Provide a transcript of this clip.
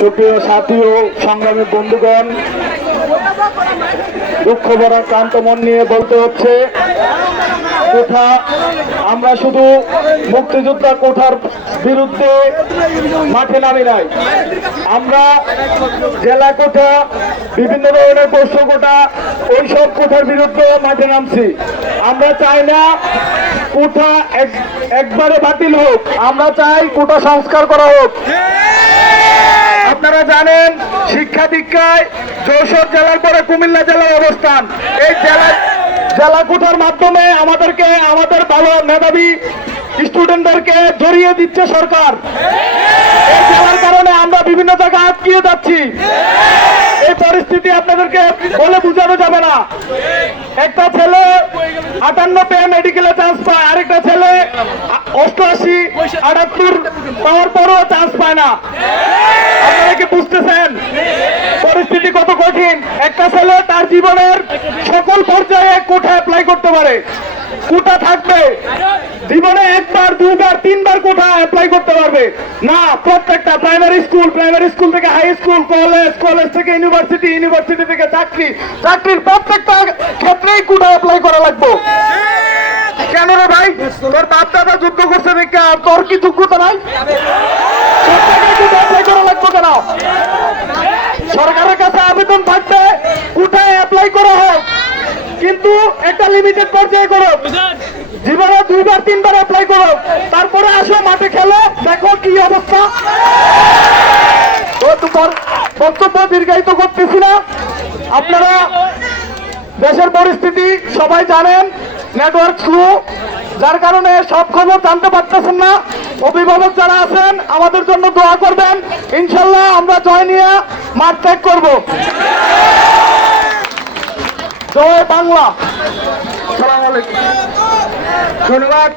সুপ্রিয় সাথী ও সংগ্রামী বন্ধুগণ, দুঃখ ভরা ক্লান্ত মন নিয়ে বলতে হচ্ছে কোঠা আমরা শুধু মুক্তিযোদ্ধা কোঠার বিরুদ্ধে মাঠে নামি নাই। আমরা জেলা কোঠা, বিভিন্ন ধরনের পোষ্য কোটা ওইসব কোঠার বিরুদ্ধে মাঠে নামছি। আমরা চাই না কোঠা এক- একবারে বাতিল হোক, আমরা চাই কোটা সংস্কার করা হোক। আপনারা জানেন, শিক্ষা দীক্ষায় যশোর জেলার পরে কুমিল্লা জেলার অবস্থান। এই জেলা জেলা মাধ্যমে আমাদেরকে, আমাদের ভালো মেধাবী স্টুডেন্টদেরকে জড়িয়ে দিচ্ছে সরকার। এই জেলার কারণে আমরা বিভিন্ন জায়গায় আটকিয়ে যাচ্ছি। এই পরিস্থিতি আপনাদেরকে বলে বোঝানো যাবে না। একটা ছেলে আটান্ন পেয়ে মেডিকেলে চান্স পায়, আরেকটা ছেলে অষ্টআশি, আটাত্তর পাওয়ার পরও চান্স পায় না। আপনারা কি বুঝতেছেন? পরিস্থিতি কত কঠিন। একটা ছেলে তার জীবনের সকল পর্যায়ে কোঠা অ্যাপ্লাই করতে পারে। কোটা থাকবে। জীবনে একবার, দুবার, তিনবার কোঠা অ্যাপ্লাই করতে পারবে। না, প্রত্যেকটা প্রাইমারি স্কুল প্রাইমারি স্কুল থেকে হাই স্কুল কলেজ কলেজ থেকে ইউনিভার্সিটি ইউনিভার্সিটি থেকে চাকরি। চাকরির প্রত্যেকটা ক্ষেত্রেই কোটা অ্যাপ্লাই করা লাগবে। কেন রে ভাই? তোর বাপ দাদা যুদ্ধ করছে দেখে তোর কি যোগ্যতা নাই সব জায়গায় কোটা অ্যাপ্লাই করা লাগবে কেন সরকারের কাছে আবেদন থাকবে কোথায় অ্যাপ্লাই করা হোক কিন্তু একটা লিমিটেড পর্যায়ে করো। জীবনে দুইবার তিনবার অ্যাপ্লাই করো। তারপরে আসো মাঠে খেলো দেখো কি অবস্থা। তোমার বক্তব্য দীর্ঘায়িত করতেছি না। আপনারা দেশের পরিস্থিতি সবাই জানেন নেটওয়ার্ক স্লো যার কারণে সব খবর জানতে পারতেছেন না। অভিভাবক যারা আছেন আমাদের জন্য দোয়া করবেন। ইনশাল্লাহ আমরা জয় নিয়ে মাঠ ত্যাগ করব জয় বাংলা। ধন্যবাদ